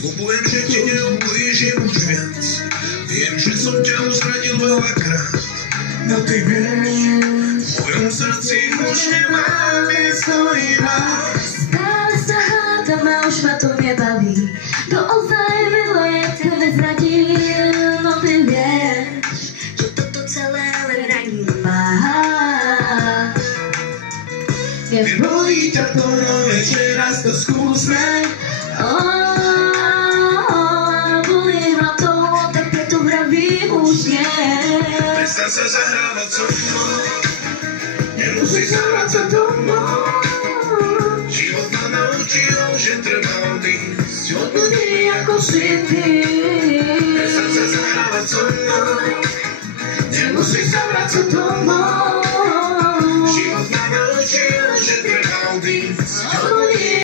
Sľubujem, že ti neublížim už viac. Viem, že som ťa uzradil veľakrát. No ty vieš, v mojom srdci už nemám miesto iba. Stále sa hádame, už ma to nebaví. To ozaj milujem, tebe zradil. No ty vieš, že toto celé len raní ma. Nebolí ťa to, no ešte raz to skúsme. Bolí ma to, tak preto vravím už nie. Prestaň sa zahrávať so mnou, nemusíš sa vrácať domov. Život ma naučil, že treba odísť od ľudí ako si ty. Prestaň sa zahrávať so mnou, nemusíš sa vrácať domov.